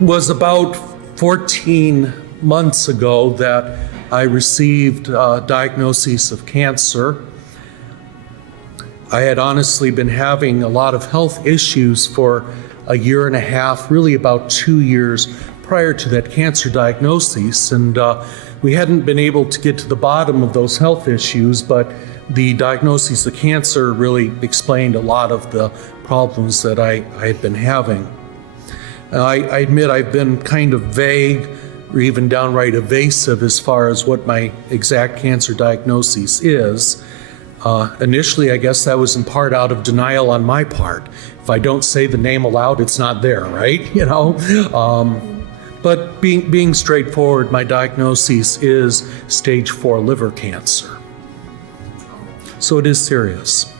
was about 14 months ago that I received a diagnosis of cancer. I had honestly been having a lot of health issues for a year and a half, really about 2 years prior to that cancer diagnosis. And we hadn't been able to get to the bottom of those health issues, but the diagnosis of cancer really explained a lot of the problems that I had been having. I admit I've been kind of vague or even downright evasive as far as what my exact cancer diagnosis is. Initially, I guess that was in part out of denial on my part. If I don't say the name aloud, it's not there, right? You know? But being straightforward, my diagnosis is stage 4 liver cancer. So it is serious.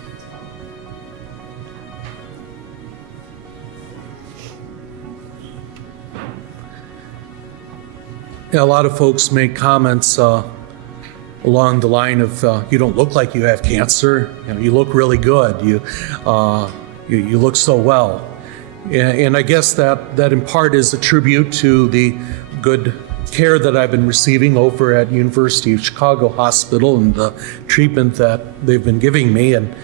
Yeah, a lot of folks make comments along the line of, you don't look like you have cancer. You know, you look really good. You look so well. And I guess that in part is a tribute to the good care that I've been receiving over at University of Chicago Hospital and the treatment that they've been giving me. And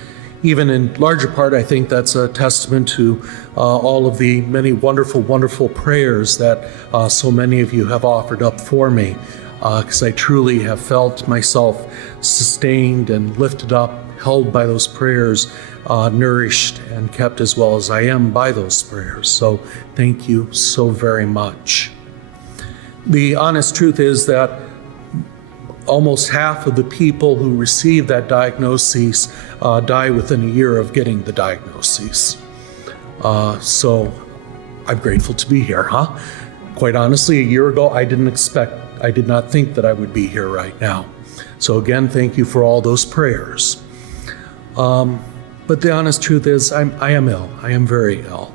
even in larger part, I think that's a testament to all of the many wonderful, wonderful prayers that so many of you have offered up for me. Because I truly have felt myself sustained and lifted up, held by those prayers, nourished and kept as well as I am by those prayers. So thank you so very much. The honest truth is that almost half of the people who receive that diagnosis die within a year of getting the diagnosis. So I'm grateful to be here, huh? Quite honestly, a year ago, I did not think that I would be here right now. So again, thank you for all those prayers. But the honest truth is, I am ill. I am very ill.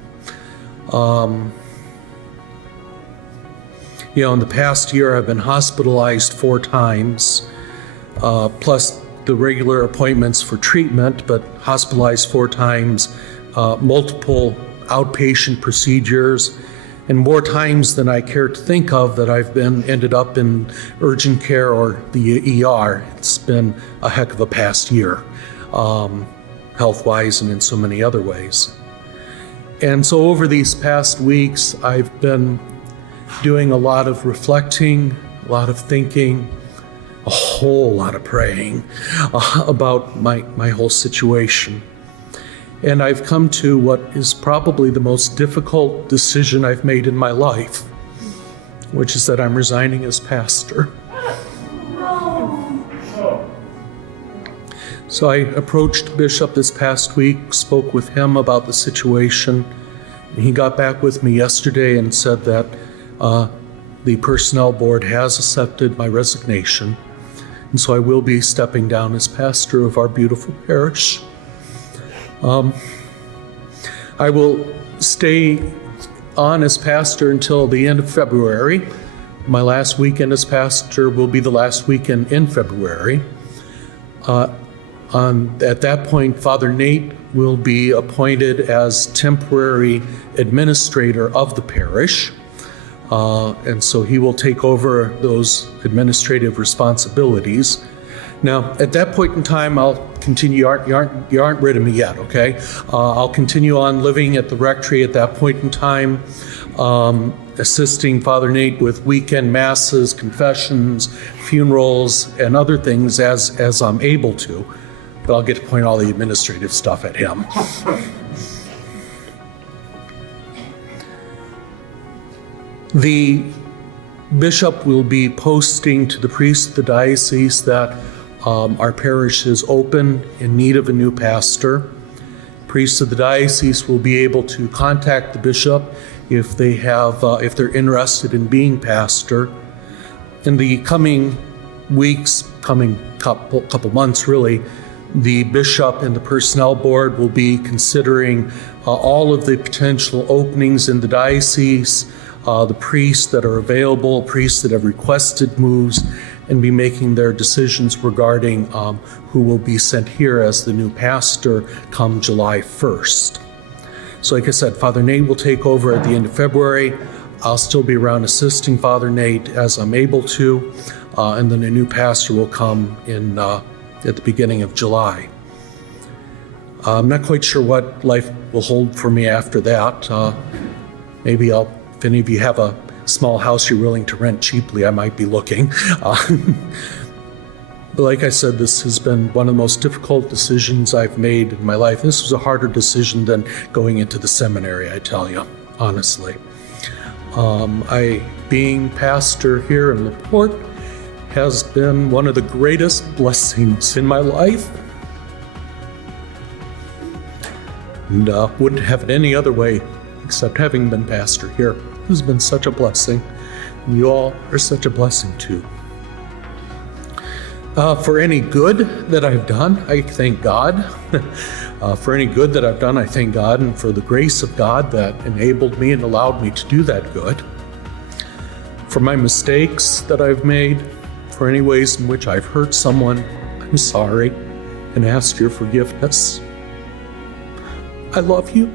You know, in the past year, I've been hospitalized 4 times, plus the regular appointments for treatment, but hospitalized 4 times, multiple outpatient procedures, and more times than I care to think of that I've ended up in urgent care or the ER. It's been a heck of a past year, health-wise and in so many other ways. And so over these past weeks, I've been doing a lot of reflecting, a lot of thinking, a whole lot of praying about my whole situation. And I've come to what is probably the most difficult decision I've made in my life, which is that I'm resigning as pastor. So I approached Bishop this past week, spoke with him about the situation, and he got back with me yesterday and said that the personnel board has accepted my resignation, and so I will be stepping down as pastor of our beautiful parish. I will stay on as pastor until the end of February. My last weekend as pastor will be the last weekend in February. At that point, Father Nate will be appointed as temporary administrator of the parish. And so he will take over those administrative responsibilities. Now, at that point in time, I'll continue. You aren't rid of me yet, okay? I'll continue on living at the rectory at that point in time, assisting Father Nate with weekend masses, confessions, funerals, and other things as I'm able to. But I'll get to point all the administrative stuff at him. The bishop will be posting to the priests of the diocese that our parish is open, in need of a new pastor. Priests of the diocese will be able to contact the bishop if they're interested in being pastor. In the coming weeks, coming couple months really, the bishop and the personnel board will be considering all of the potential openings in the diocese, the priests that are available, priests that have requested moves, and be making their decisions regarding who will be sent here as the new pastor come July 1st. So like I said, Father Nate will take over at the end of February. I'll still be around assisting Father Nate as I'm able to, and then a new pastor will come in at the beginning of July. I'm not quite sure what life will hold for me after that. Maybe if any of you have a small house you're willing to rent cheaply, I might be looking. But like I said, this has been one of the most difficult decisions I've made in my life. This was a harder decision than going into the seminary, I tell you, honestly. Being pastor here in LaPorte has been one of the greatest blessings in my life. And wouldn't have it any other way except having been pastor here. It has been such a blessing. And you all are such a blessing too. For any good that I've done, I thank God. For any good that I've done, I thank God, and for the grace of God that enabled me and allowed me to do that good. For my mistakes that I've made, for any ways in which I've hurt someone, I'm sorry and ask your forgiveness. I love you.